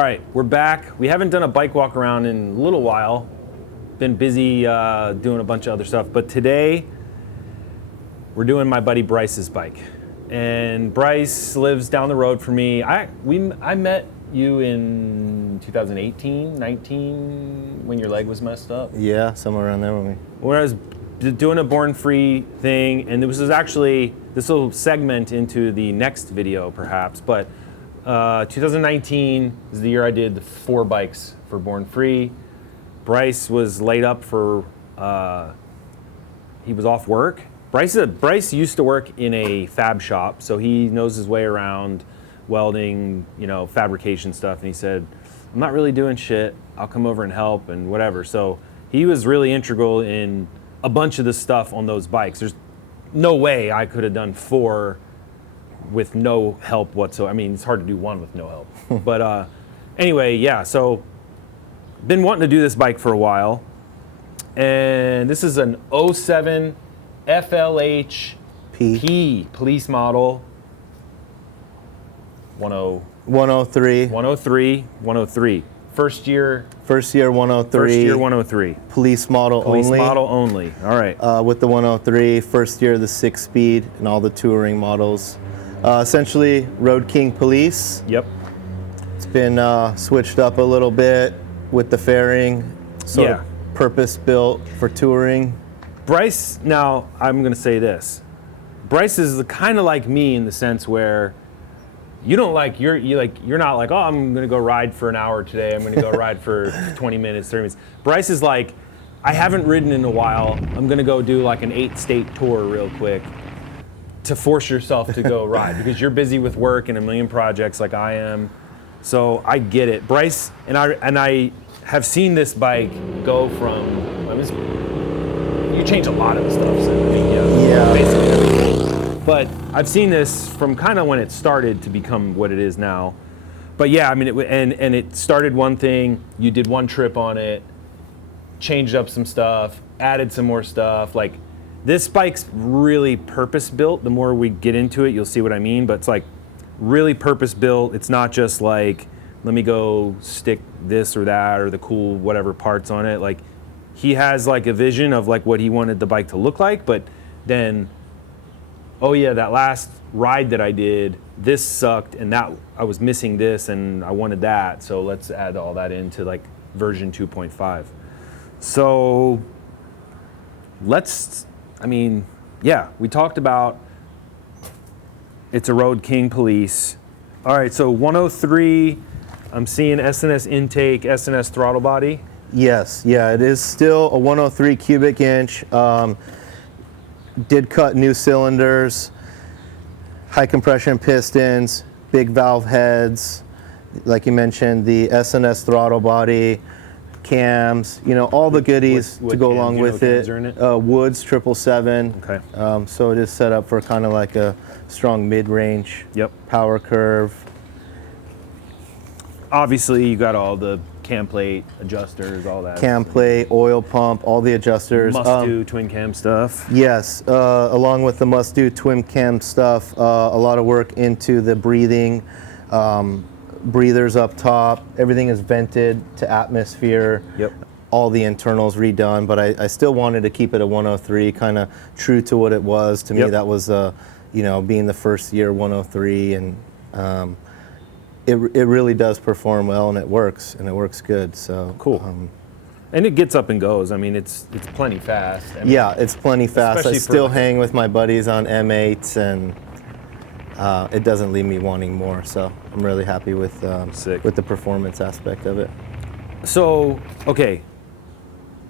All right, we're back. We haven't done a bike walk around in a little while. Been busy doing a bunch of other stuff, but today we're doing my buddy Bryce's bike. And Bryce lives down the road from me. I met you in 2018, 19, when your leg was messed up. Yeah, somewhere around there when I was doing a Born Free thing, and this will segment into the next video perhaps, but 2019 is the year I did the 4 bikes for Born Free. Bryce was laid up for, he was off work. Bryce used to work in a fab shop, so he knows his way around welding, fabrication stuff, and he said, I'm not really doing shit, I'll come over and help and whatever. So he was really integral in a bunch of the stuff on those bikes. There's no way I could have done 4 with no help whatsoever. I mean, it's hard to do 1 with no help. But anyway, yeah, so been wanting to do this bike for a while. And this is an 07 FLHP police model 103. First year 103. Police model only. All right. With the 103, first year of the 6-speed and all the touring models. Essentially, Road King Police. Yep. It's been switched up a little bit with the fairing. Sort of purpose built for touring. Bryce, now I'm going to say this. Bryce is kind of like me in the sense where you're not like, oh, I'm going to go ride for an hour today. I'm going to go ride for 20 minutes, 30 minutes. Bryce is like, I haven't ridden in a while. I'm going to go do like an 8-state tour real quick to force yourself to go ride because you're busy with work and a million projects like I am. So I get it. Bryce and I have seen this bike go from, you change a lot of the stuff. So, basically everything. But I've seen this from kind of when it started to become what it is now. But yeah, I mean, it started one thing, you did one trip on it, changed up some stuff, added some more stuff. Like, this bike's really purpose-built. The more we get into it, you'll see what I mean, but it's like really purpose-built. It's not just like, let me go stick this or that or the cool whatever parts on it. Like, he has like a vision of like what he wanted the bike to look like, but then, oh yeah, that last ride that I did, this sucked and that I was missing this and I wanted that, so let's add all that into like version 2.5. So we talked about it's a Road King Police. All right, so 103, I'm seeing SNS intake, SNS throttle body. Yes, yeah, it is still a 103 cubic inch. Did cut new cylinders, high compression pistons, big valve heads, like you mentioned, the SNS throttle body, cams, all the goodies to go along with it. Woods 777. Okay. So it is set up for kind of like a strong mid-range power curve. Obviously, you got all the cam plate adjusters, all that. Cam plate, oil pump, all the adjusters. Must-do twin cam stuff. Yes, along with the must-do twin cam stuff, a lot of work into the breathing. Breathers up top, everything is vented to atmosphere. Yep. All the internals redone, but I still wanted to keep it a 103, kind of true to what it was. To me, that was, being the first year 103, and it really does perform well, and it works good. So cool. And it gets up and goes. I mean, it's plenty fast. It's plenty fast. I still hang with my buddies on M8s, and it doesn't leave me wanting more. So I'm really happy with the performance aspect of it. So, okay,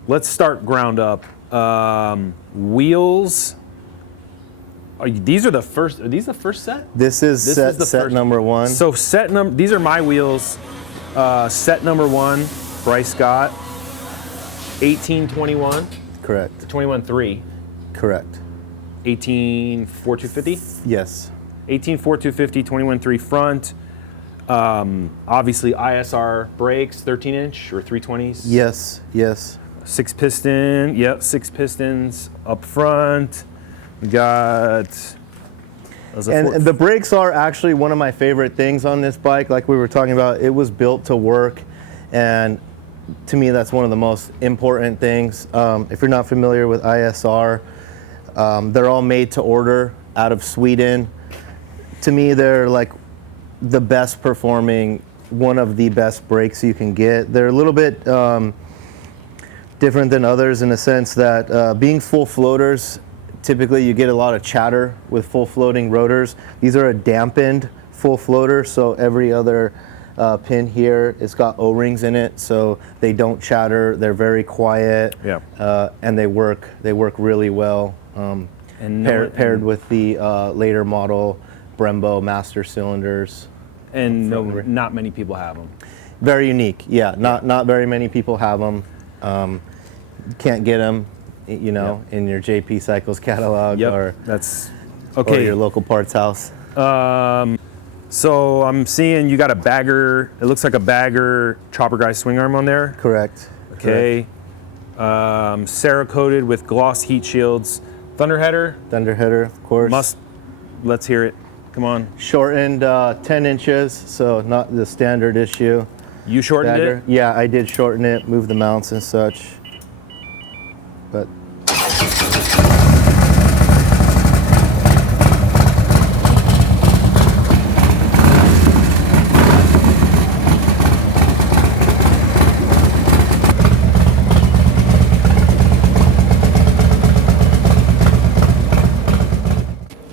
let's start ground up. Wheels. Are these the first set? This is set number 1. So these are my wheels. Set number 1, Bryce Scott, 1821. Correct. 21.3. Correct. 18.4250. Yes. 18.4250, 21.3 front. Obviously ISR brakes, 13-inch or 320s. Yes. 6 pistons up front. We got And the brakes are actually one of my favorite things on this bike. Like we were talking about, it was built to work, and to me that's one of the most important things. If you're not familiar with ISR, they're all made to order out of Sweden. To me, they're like the best performing, one of the best brakes you can get. They're a little bit different than others in the sense that being full floaters, typically you get a lot of chatter with full floating rotors. These are a dampened full floater, so every other pin here, it's got O-rings in it, so they don't chatter. They're very quiet, and they work really well. Paired with the later model Brembo master cylinders. And not many people have them. Very unique, yeah. Not very many people have them. Can't get them, you know, in your JP Cycles catalog or your local parts house. So I'm seeing you got a bagger. It looks like a bagger chopper guy swing arm on there. Correct. Okay. Cerakoted with gloss heat shields. Thunderheader. Thunderheader, of course. Let's hear it. Come on. Shortened 10 inches, so not the standard issue. You shortened it? Yeah, I did shorten it, move the mounts and such. But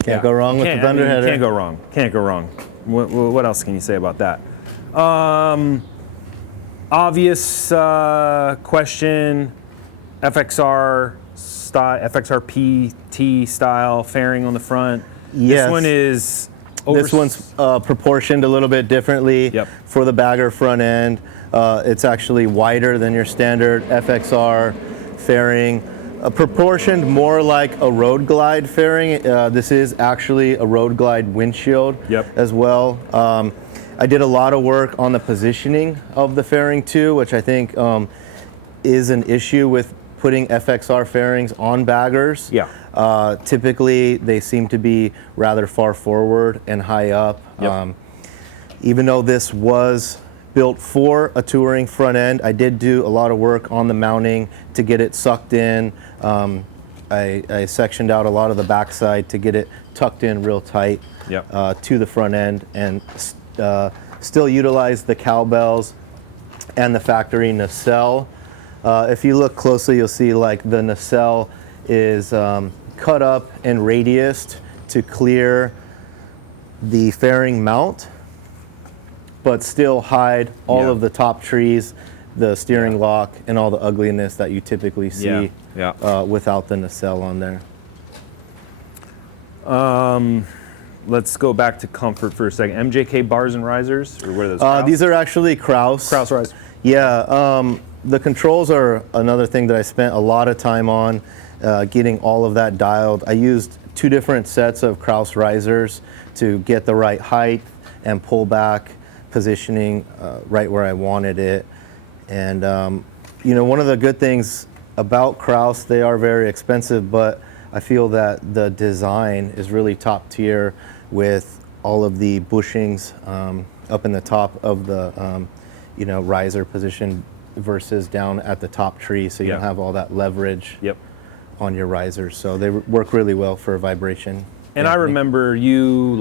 can't go wrong with the Thunderheader. Can't go wrong. Can't go wrong. What else can you say about that? Obvious question. FXRP style fairing on the front. Yes. This one is. This one's proportioned a little bit differently for the bagger front end. It's actually wider than your standard FXR fairing. Proportioned more like a road glide fairing. This is actually a road glide windshield as well. I did a lot of work on the positioning of the fairing too, which I think is an issue with putting FXR fairings on baggers. Typically they seem to be rather far forward and high up. Even though this was built for a touring front end, I did do a lot of work on the mounting to get it sucked in. I sectioned out a lot of the backside to get it tucked in real tight to the front end, and still utilize the cowbells and the factory nacelle. If you look closely, you'll see like the nacelle is cut up and radiused to clear the fairing mount, but still hide all of the top trees, the steering lock, and all the ugliness that you typically see without the nacelle on there. Let's go back to comfort for a second. MJK bars and risers, or what are those? These are actually Kraus. Kraus risers. Yeah, the controls are another thing that I spent a lot of time on, getting all of that dialed. I used 2 different sets of Kraus risers to get the right height and pull back positioning right where I wanted it. And you know, one of the good things about Kraus, they are very expensive, but I feel that the design is really top tier with all of the bushings up in the top of the you know, riser position versus down at the top tree, so you don't have all that leverage on your risers. So they work really well for vibration. And I remember you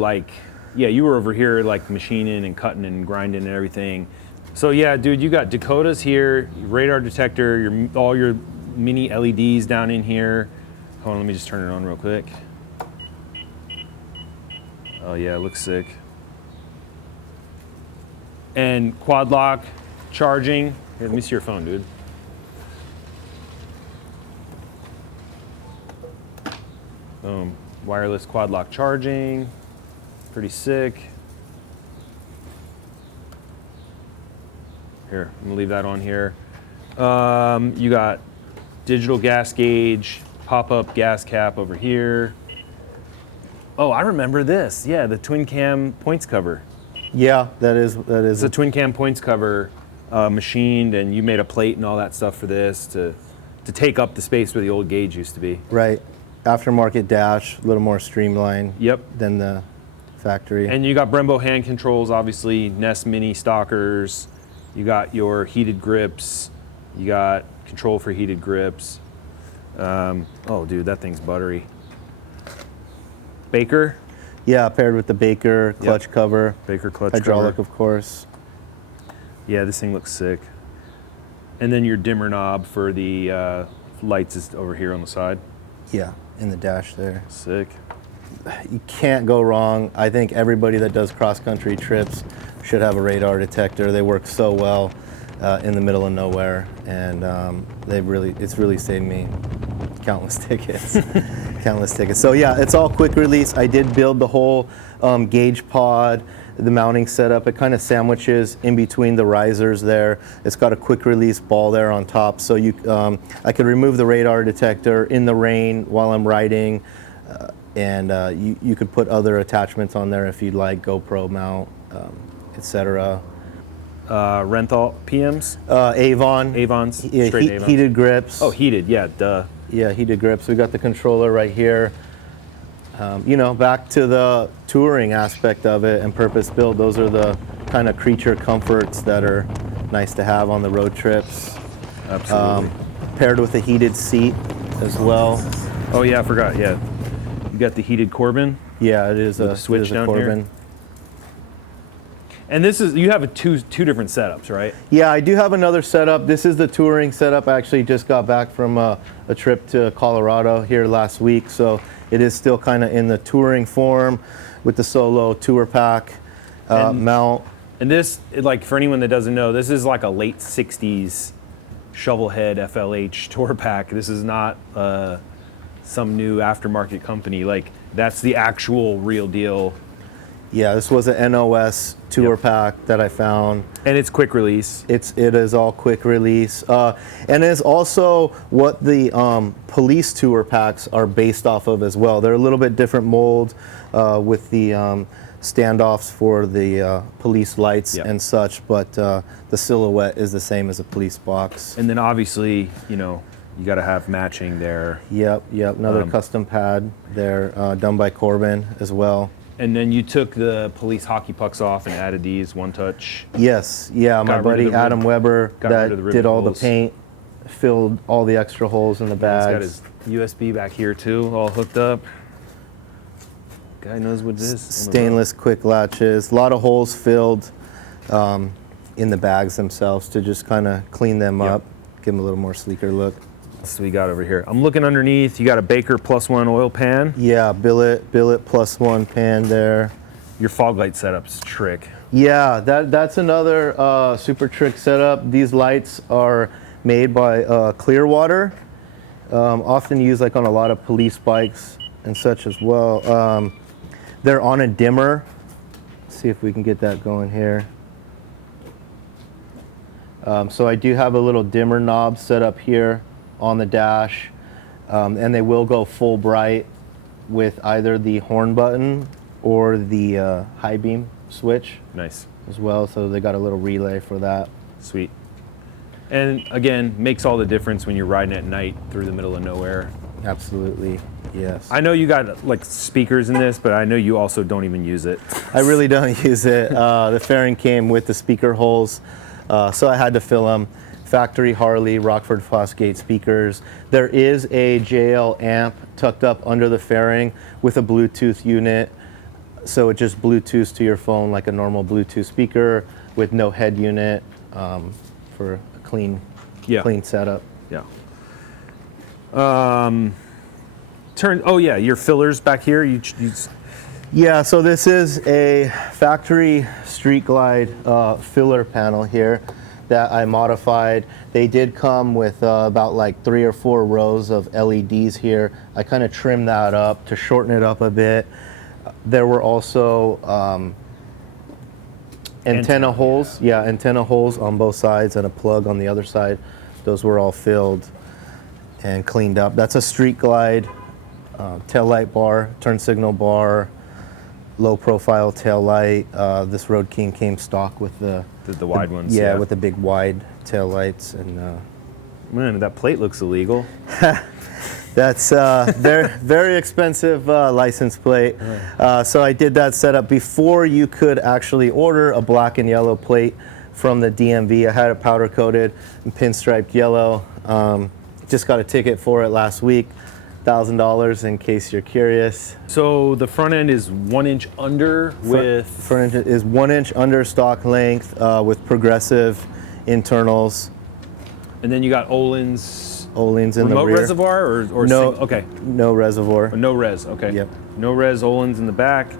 you were over here like machining and cutting and grinding and everything. So yeah, dude, you got Dakotas here, radar detector, all your mini LEDs down in here. Hold on, let me just turn it on real quick. Oh yeah, it looks sick. And quad lock charging. Here, let me see your phone, dude. Boom. Wireless quad lock charging. Pretty sick. Here, I'm gonna leave that on here. You got digital gas gauge, pop-up gas cap over here. Oh, I remember this. Yeah, the twin cam points cover. Yeah, that is. It's a twin cam points cover, machined, and you made a plate and all that stuff for this to take up the space where the old gauge used to be. Right. Aftermarket dash, a little more streamlined. Yep. Than the factory. And you got Brembo hand controls, obviously, Nest Mini stalkers. You got your heated grips. You got control for heated grips. Oh, dude, that thing's buttery. Baker. Yeah, paired with the Baker clutch cover. Baker clutch hydraulic, cover. of course. Yeah, this thing looks sick. And then your dimmer knob for the lights is over here on the side. Yeah, in the dash there. Sick. You can't go wrong. I think everybody that does cross-country trips should have a radar detector. They work so well in the middle of nowhere, and it's really saved me countless tickets. Countless tickets. So yeah, it's all quick release. I did build the whole gauge pod, the mounting setup. It kind of sandwiches in between the risers there. It's got a quick release ball there on top, so I could remove the radar detector in the rain while I'm riding, and you could put other attachments on there if you'd like, GoPro mount, etc. Renthal PMs? Avons. Yeah, Straight Avons. Heated grips. Oh, heated, yeah, duh. Yeah, heated grips. We got the controller right here. Back to the touring aspect of it and purpose built. Those are the kind of creature comforts that are nice to have on the road trips. Absolutely. Paired with a heated seat as well. Oh yeah, I forgot. Yeah, you got the heated Corbin. Yeah, it is a switch down Corbin. here. And you have two different setups, right? Yeah, I do have another setup. This is the touring setup. I actually just got back from a trip to Colorado here last week, so it is still kind of in the touring form with the solo Tour Pak mount. And this, like for anyone that doesn't know, this is like a late 60s shovelhead FLH Tour Pak. This is not some new aftermarket company. Like that's the actual real deal. Yeah, this was an NOS Tour Pak that I found. And it's quick release. It is all quick release. And it's also what the police Tour Paks are based off of as well. They're a little bit different mold with the standoffs for the police lights and such, but the silhouette is the same as a police box. And then obviously, you got to have matching there. Yep. Another custom pad there, done by Corbin as well. And then you took the police hockey pucks off and added these one touch. Yes, yeah, my buddy Adam Weber that did all the paint, filled all the extra holes in the bags. He's got his USB back here too, all hooked up. Guy knows what it is. Stainless quick latches, a lot of holes filled in the bags themselves to just kind of clean them up, give them a little more sleeker look. So we got over here. I'm looking underneath. You got a Baker +1 oil pan. Yeah, billet +1 pan there. Your fog light setup's trick. Yeah, that's another super trick setup. These lights are made by Clearwater, often used like on a lot of police bikes and such as well. They're on a dimmer. Let's see if we can get that going here. So I do have a little dimmer knob set up here on the dash, and they will go full bright with either the horn button or the high beam switch. Nice. As well, so they got a little relay for that. Sweet. And again, makes all the difference when you're riding at night through the middle of nowhere. Absolutely, yes. I know you got like speakers in this, but I know you also don't even use it. I really don't use it. The fairing came with the speaker holes, so I had to fill them. Factory Harley, Rockford Fosgate speakers. There is a JL amp tucked up under the fairing with a Bluetooth unit. So it just Bluetooths to your phone like a normal Bluetooth speaker with no head unit for a clean setup. Yeah. Your fillers back here. Yeah, so this is a factory Street Glide filler panel here that I modified. They did come with about like 3 or 4 rows of LEDs here. I kind of trimmed that up to shorten it up a bit. There were also antenna holes. Yeah, antenna holes on both sides and a plug on the other side. Those were all filled and cleaned up. That's a Street Glide tail light bar, turn signal bar, low profile tail light. This Road King came stock with the wide ones. Yeah, with the big wide tail lights. And man, that plate looks illegal. That's very expensive license plate. So I did that setup before you could actually order a black and yellow plate from the DMV. I had it powder coated and pinstriped yellow. Just got a ticket for it last week, $1,000 in case you're curious. So the front end is 1 inch under with... Front end is 1 inch under stock length with progressive internals. And then you got Öhlins in the remote rear. reservoir or No, single? Okay. no reservoir. No res, okay. Yep. No res Öhlins in the back.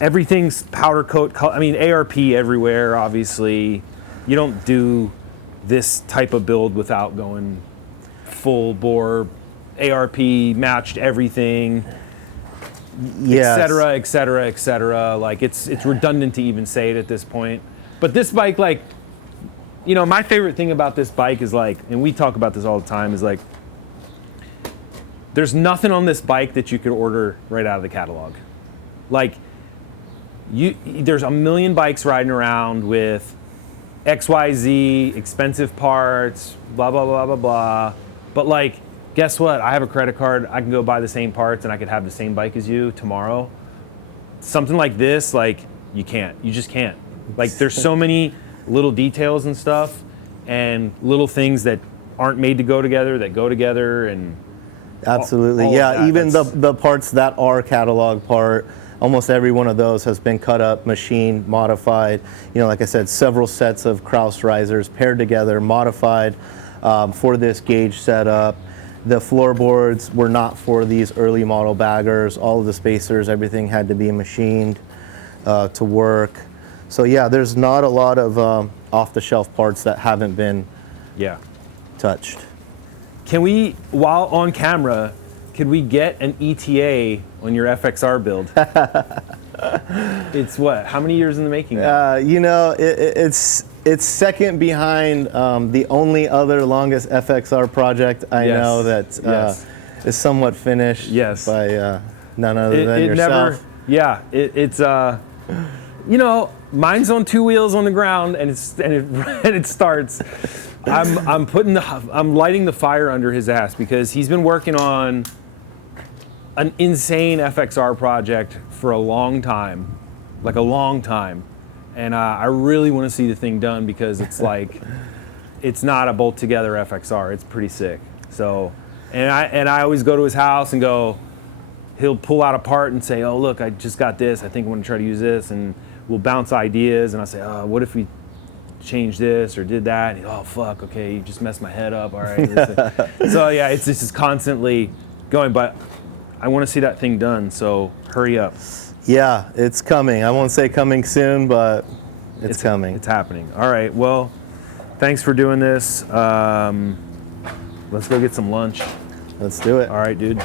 Everything's powder coat, I mean ARP everywhere, obviously. You don't do this type of build without going full bore, ARP, matched everything, Yes. et cetera, et cetera, et cetera. Like it's redundant to even say it at this point. But this bike, like, you know, my favorite thing about this bike is like, and we talk about this all the time, is like, there's nothing on this bike that you could order right out of the catalog. Like, there's a million bikes riding around with XYZ, expensive parts, blah, blah, blah, blah, blah. But like, guess what? I have a credit card. I can go buy the same parts and I could have the same bike as you tomorrow. Something like this, like, you can't. You just can't. Like, there's so many little details and stuff and little things that aren't made to go together that go together, and Absolutely, all yeah. of that. Even the parts that are catalog part, almost every one of those has been cut up, machined, modified. You know, like I said, several sets of Kraus risers paired together, modified for this gauge setup. The floorboards were not for these early model baggers. All of the spacers, everything had to be machined to work. So yeah, there's not a lot of off-the-shelf parts that haven't been touched. Can we, while on camera, could we get an ETA on your FXR build? It's what? How many years in the making? You know, it's second behind the only other longest FXR project I know that is somewhat finished by none other than yourself. It's you know, mine's on 2 wheels on the ground and it starts. I'm lighting the fire under his ass because he's been working on an insane FXR project for a long time, like a long time. And I really want to see the thing done because it's like, it's not a bolt together FXR. It's pretty sick. So, and I always go to his house and go, he'll pull out a part and say, oh, look, I just got this. I think I want to try to use this. And we'll bounce ideas. And I'll say, oh, what if we change this or did that? And oh, fuck, okay, you just messed my head up. All right. So yeah, it's just constantly going, but I want to see that thing done. So hurry up. Yeah, it's coming. I won't say coming soon, but it's coming. It's happening. All right. Well, thanks for doing this. Let's go get some lunch. Let's do it. All right, dude.